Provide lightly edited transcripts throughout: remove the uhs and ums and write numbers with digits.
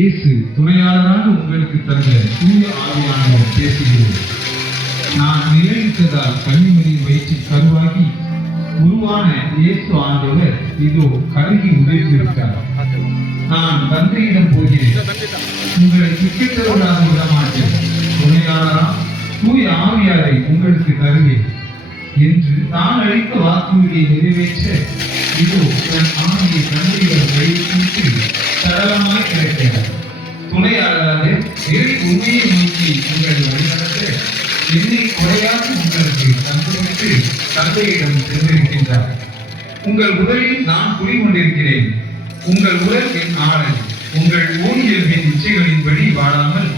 இயேசு துணையாளராக உங்களுக்கு தந்த தூய ஆவியானவர் பேசுகிறது. நான் நிலையிட்டதால் கன்னிமரியின் வயிற்றில் கருவாகி உருவான இயேசு ஆண்டவர் இதோ கருகி உதவியிருக்கிறார். நான் தந்தையிடம் போகிறேன், உங்களை திக்கற்றவர்களாக விட மாட்டேன். துணையாளரா தூய ஆவியாரை உங்களுக்கு தருவேன் என்று தான் அளித்த வாக்குறுதியை நிறைவேற்ற இதோ தன் ஆவியை தந்தையிடம் கைவிட்டு சரளமாய் கிடைக்கிறார். துணையாளராக இறை உண்மையை நோக்கி உங்களை வழிநடத்த என்னை குறையாக உங்களுக்கு தந்துவிட்டு தந்தையிடம் சென்றிருக்கின்றார். உங்கள் உடலில் நான் குடிகொண்டிருக்கிறேன். உங்கள் உடல் என் ஆடல். உங்கள் ஊழியர்களின் இச்சைகளின்படி வாழாமல்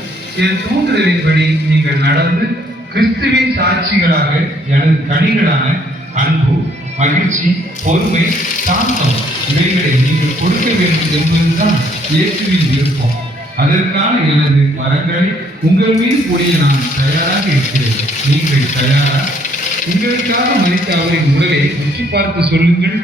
என் தூண்டுதலின்படி நீங்கள் நடந்து கிறிஸ்துவின் சாட்சிகளாக எனது கனிகளான அன்பு, மகிழ்ச்சி, பொறுமை, சாந்தம் இவைகளை நீங்கள் கொடுக்க வேண்டும் என்பதுதான் இயேசுவின் விருப்பம். அதற்கான எனது வரங்களை உங்கள் மீது கூடிய நான் தயாராக இருக்கிறேன். நீங்கள் தயாரா? உங்களுக்காக மதித்த அவரின் உடலை ருச்சி பார்த்து சொல்லுங்கள்.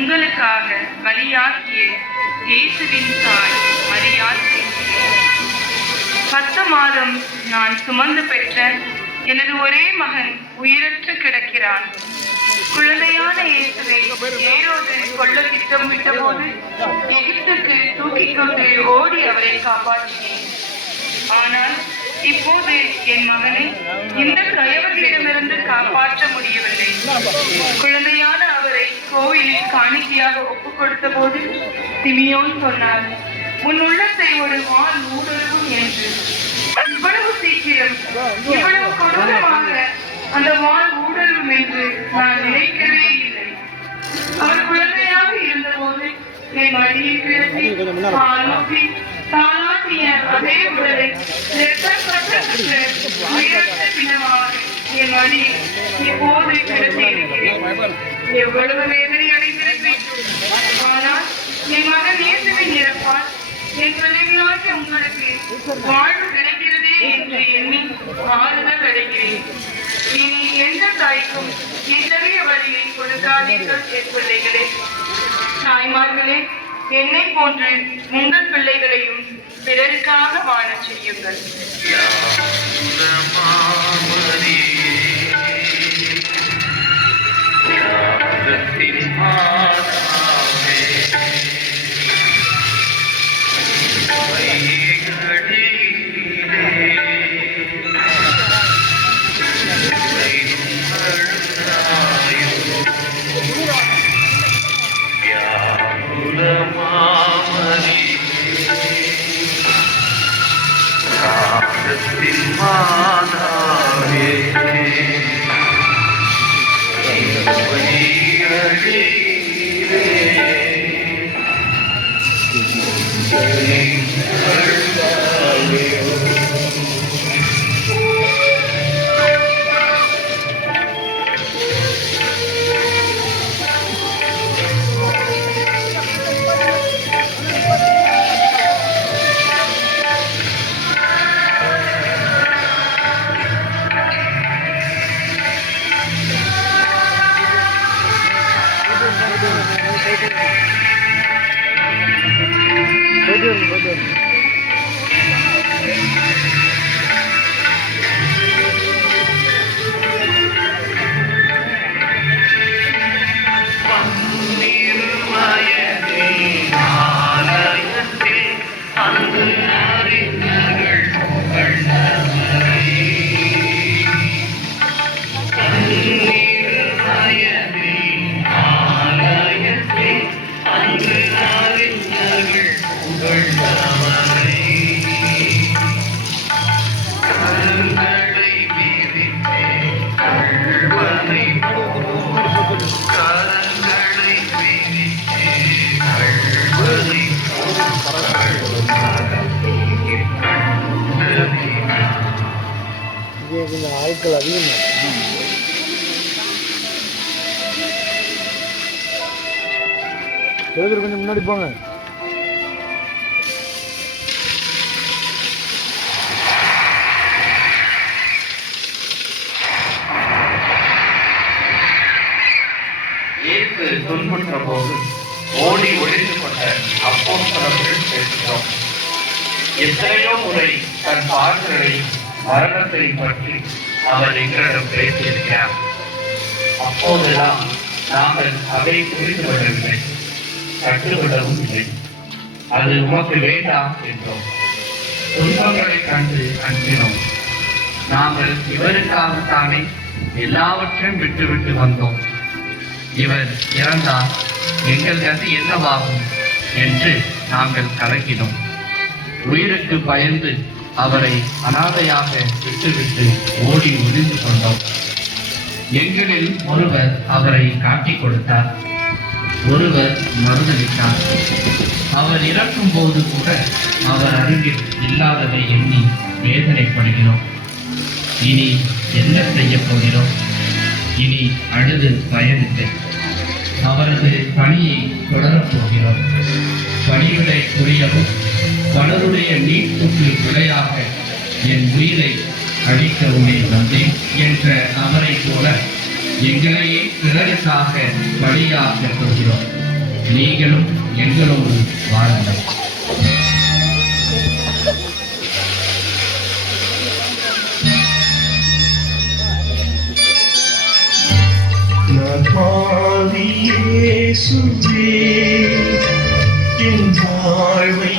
உங்களுக்காக பலியாக்கிய இயேசுவின் தாய் மரியாள், 10 மாதம் நான் சுமந்து பெற்ற எனது ஒரே மகன் உயிரற்று கிடக்கிறான். குழந்தையான இயேசுவை ஏரோது கொல்ல திட்டமிட்ட போது எகிப்துக்கு தூக்கிக் கொண்டு ஓடி அவரை காப்பாற்றினேன். ஆனால் இப்போது என் மகனை இந்த கயவர்களிடமிருந்து காப்பாற்ற முடியவில்லை. குழந்தையான அவரை கோவிலில் காணிக்கையாக ஒப்புக் கொடுத்த போது சிமியோன் சொன்னார், உன் உள்ளத்தை ஒரு வாள் ஊடுருவும் என்று. இவ்வளவு சீக்கிரம் இவ்வளவு கொடூரமாக அந்த வாள் ஊடுருவும் என்று நான் நினைக்கவே இல்லை. அவர் குழந்தையாக இருந்தபோது என் மடியில் கிடத்தி பாலூட்டி தாளாட்டிய அதே உடலை உயரத்த பின்னமாக என் மடியில் இப்போது கிடத்தியிருக்கிறேன். எவ்வளவு வேதனை அடைந்திருப்பேன். ஆனால் என் மகன் இயேசுவின் இறப்பால் என் பிள்ளைகளாக உங்களுக்கு வாழ்வு கிடைக்கிறதே என்று எண்ணி ஆறுதல் அடைகிறேன். இனி எந்த தாய்க்கும் இத்தகைய வழியை கொடுக்காதீர்கள் என் பிள்ளைகளே. தாய்மார்களே, என்னை போன்று உங்கள் பிள்ளைகளையும் பிறருக்காக வாழச் செய்யுங்கள். ஆட்கள் அதிகம். கொஞ்சம் முன்னாடி போங்க. இயேசு துன்புற்ற போது ஓடி ஒளிந்து கொண்ட அப்போஸ்தலர்கள் பேசுகிறோம். எத்தனையோ முறை தன் பாடுகளை மரணத்தை பற்றி அவர் எங்களிடம் பேசியிருக்கிறார். அப்போதெல்லாம் நாங்கள் அதை புரிந்து கொள்ளவில்லை, கற்றுக்கொள்ளவும் இல்லை. அது உமக்கு வேண்டாம் என்றோம். துன்பங்களை கண்டு அஞ்சினோம். நாங்கள் இவருக்காகத்தானே எல்லாவற்றையும் விட்டு வந்தோம். இவர் இறந்தால் எங்கள் கதி என்னவாகும் என்று நாங்கள் கலங்கினோம். உயிருக்கு பயந்து அவரை அனாதையாக விட்டுவிட்டு ஓடி ஒளிந்து கொண்டோம். எங்களில் ஒருவர் அவரை காட்டிக் கொடுத்தார், ஒருவர் மறுதளித்தார். அவர் இறக்கும் போது கூட அவர் அருகில் இல்லாததை எண்ணி வேதனைப்படுகிறோம். இனி என்ன செய்ய போகிறோம்? இனி அழுது பயனில்லை. அவரது பணியை தொடரப் போகிறோம். பணிவிடை புரியவும் பலருடைய நீட்டுக்கு விலையாக என் உயிரை அழிக்கவுமே வந்தேன் என்ற அவரை போல எங்களையே பிறருக்காக பலியாக்கப் போகிறோம். நீங்களும் எங்களோடு வாருங்கள். இயேசுவே என் வாழ்வை